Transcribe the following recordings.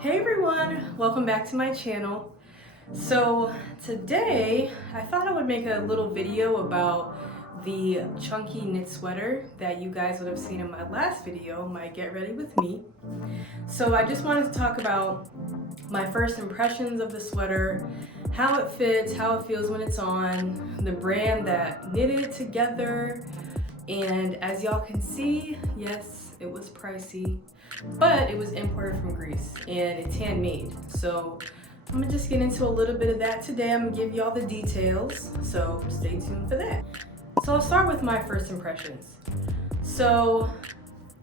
Hey everyone, welcome back to my channel. So today I thought I would make a little video about the chunky knit sweater that you guys would have seen in my last video, my get ready with me. So I just wanted to talk about my first impressions of the sweater, how it fits, how it feels when it's on, the brand that knitted it together, and as y'all can see, yes, it was pricey, but it was imported from Greece and it's handmade. So I'm gonna just get into a little bit of that today. I'm gonna give y'all the details, so stay tuned for that. So I'll start with my first impressions. So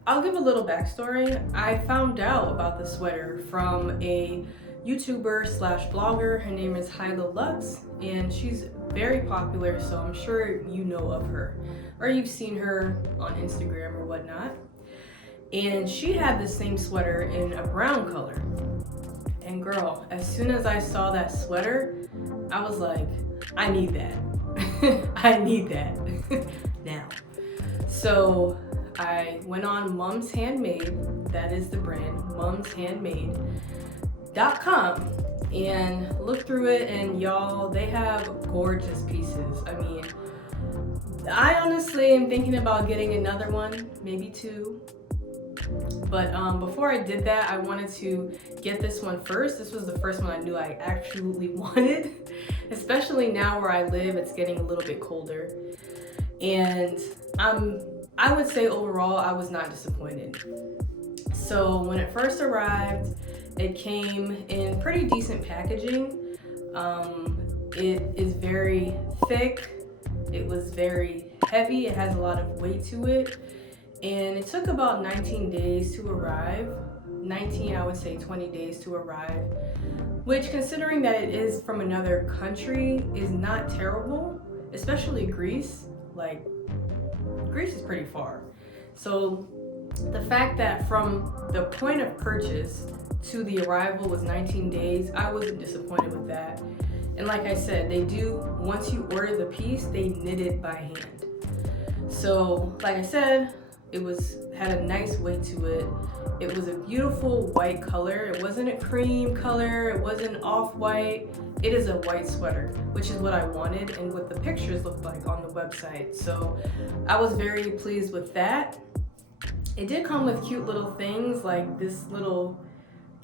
I'll give a little backstory. I found out about the sweater from a YouTuber slash blogger. Her name is Hyla Lux, and she's very popular, so I'm sure you know of her or you've seen her on Instagram or whatnot. And she had the same sweater in a brown color. And girl, as soon as I saw that sweater, I was like, I need that. I need that now. So I went on Mumshandmade, that is the brand, mumshandmade.com, and looked through it, and y'all, they have gorgeous pieces. I mean, I honestly am thinking about getting another one, maybe two. But before I did that, I wanted to get this one first. This was the first one I knew I actually wanted, especially now where I live, it's getting a little bit colder. And I would say overall, I was not disappointed. So when it first arrived, it came in pretty decent packaging. It is very thick. It was very heavy. It has a lot of weight to it. And it took about 19 days to arrive. 19, I would say 20 days to arrive, which, considering that it is from another country, is not terrible, especially Greece. Like, Greece is pretty far. So the fact that from the point of purchase to the arrival was 19 days, I wasn't disappointed with that. And like I said, they do, once you order the piece, they knit it by hand. So like I said, it had a nice weight to it. It was a beautiful white color. It wasn't a cream color. It wasn't off-white. It is a white sweater, which is what I wanted and what the pictures looked like on the website. So I was very pleased with that. It did come with cute little things like this little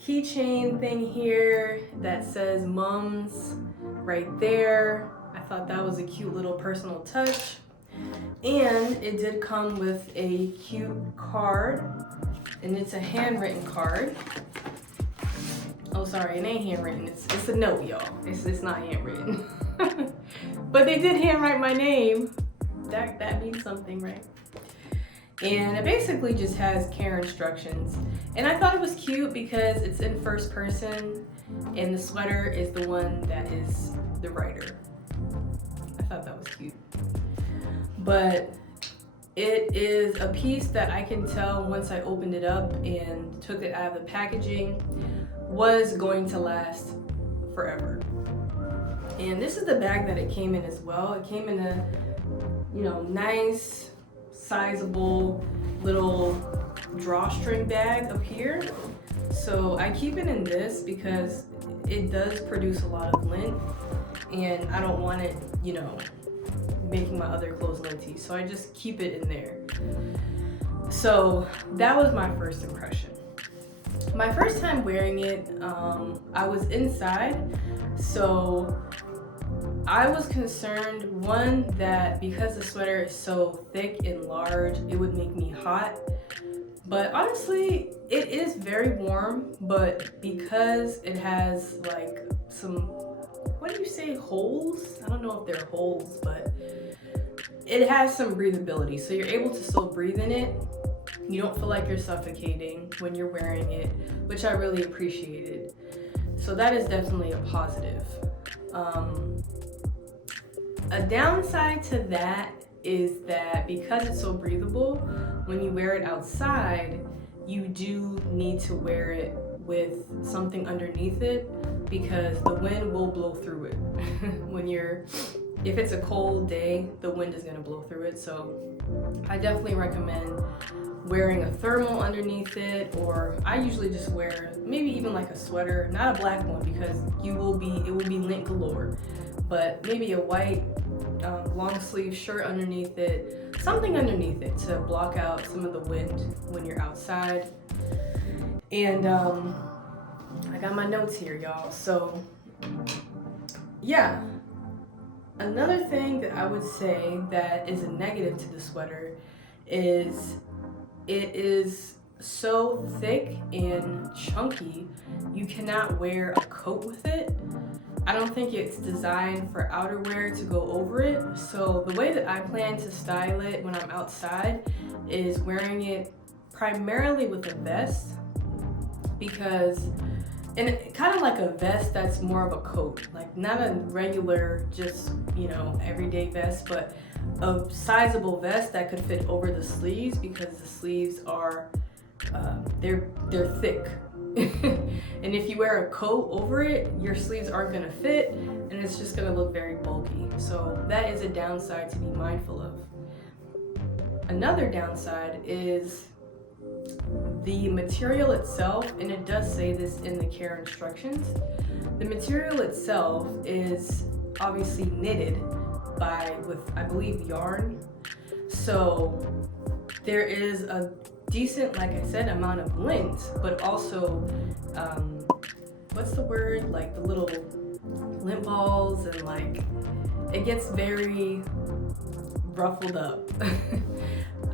keychain thing here that says Mums right there. I thought that was a cute little personal touch. And it did come with a cute card, and it's a handwritten card. Oh, sorry, it ain't handwritten. It's a note, y'all. It's not handwritten. But they did handwrite my name. That means something, right? And it basically just has care instructions. And I thought it was cute because it's in first person, and the sweater is the one that is the writer. I thought that was cute. But it is a piece that I can tell once I opened it up and took it out of the packaging was going to last forever. And this is the bag that it came in as well. It came in a, nice, sizable little drawstring bag up here. So I keep it in this because it does produce a lot of lint, and I don't want it, making my other clothes linty, so I just keep it in there. So that was my first impression. My first time wearing it, I was inside, so I was concerned, one, that because the sweater is so thick and large, it would make me hot. But honestly, it is very warm, but because it has like some, what do you say, holes? I don't know if they're holes, but it has some breathability, so you're able to still breathe in it. You don't feel like you're suffocating when you're wearing it, which I really appreciated. So that is definitely a positive. A downside to that is that because it's so breathable, when you wear it outside, you do need to wear it with something underneath it because the wind will blow through it. If it's a cold day, the wind is gonna blow through it. So I definitely recommend wearing a thermal underneath it, or I usually just wear maybe even like a sweater, not a black one because it will be lint galore, but maybe a white long sleeve shirt underneath it, something underneath it to block out some of the wind when you're outside. And I got my notes here, y'all. So yeah, another thing that I would say that is a negative to the sweater is it is so thick and chunky, you cannot wear a coat with it. I don't think it's designed for outerwear to go over it. So the way that I plan to style it when I'm outside is wearing it primarily with a vest, because, and kind of like a vest that's more of a coat, like not a regular, just, you know, everyday vest, but a sizable vest that could fit over the sleeves, because the sleeves are, they're thick. And if you wear a coat over it, your sleeves aren't gonna fit and it's just gonna look very bulky. So that is a downside to be mindful of. Another downside is the material itself, and it does say this in the care instructions. The material itself is obviously knitted with, I believe, yarn. So there is a decent, like I said, amount of lint, but also, what's the word? Like the little lint balls, and like it gets very ruffled up.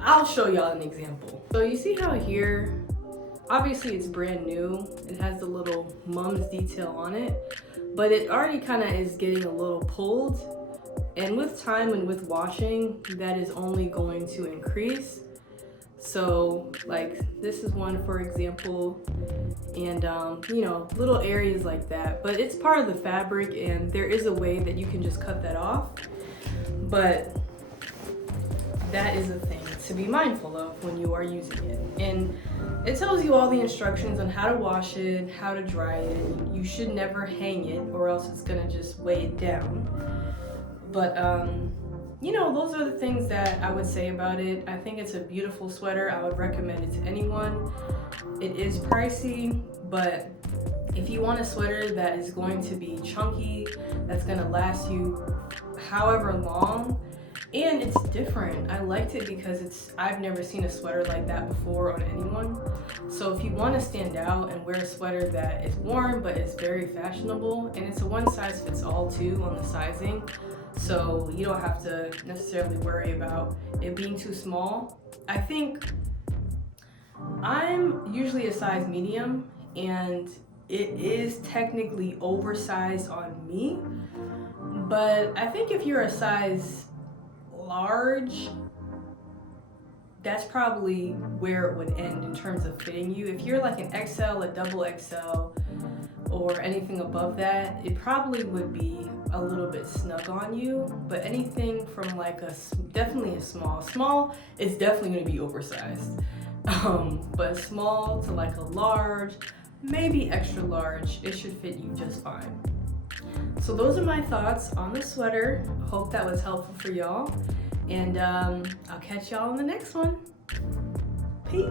I'll show y'all an example. So you see how here, obviously it's brand new. It has the little Mums detail on it, but it already kind of is getting a little pulled. And with time and with washing, that is only going to increase. So like this is one, for example, and you know, little areas like that, but it's part of the fabric and there is a way that you can just cut that off. But that is a thing to be mindful of when you are using it. And it tells you all the instructions on how to wash it, how to dry it. You should never hang it or else it's gonna just weigh it down. But you know, those are the things that I would say about it. I think it's a beautiful sweater. I would recommend it to anyone. It is pricey, but if you want a sweater that is going to be chunky, that's gonna last you however long, and it's different. I liked it because I've never seen a sweater like that before on anyone. So if you want to stand out and wear a sweater that is warm but is very fashionable, and it's a one size fits all too on the sizing, so you don't have to necessarily worry about it being too small. I think I'm usually a size medium, and it is technically oversized on me, but I think if you're a size large, that's probably where it would end in terms of fitting you. If you're like an XL, a double XL, or anything above that, it probably would be a little bit snug on you. But anything from like definitely a small is definitely going to be oversized. But small to like a large, maybe extra large, it should fit you just fine. So those are my thoughts on the sweater. Hope that was helpful for y'all. And I'll catch y'all in the next one. Peace.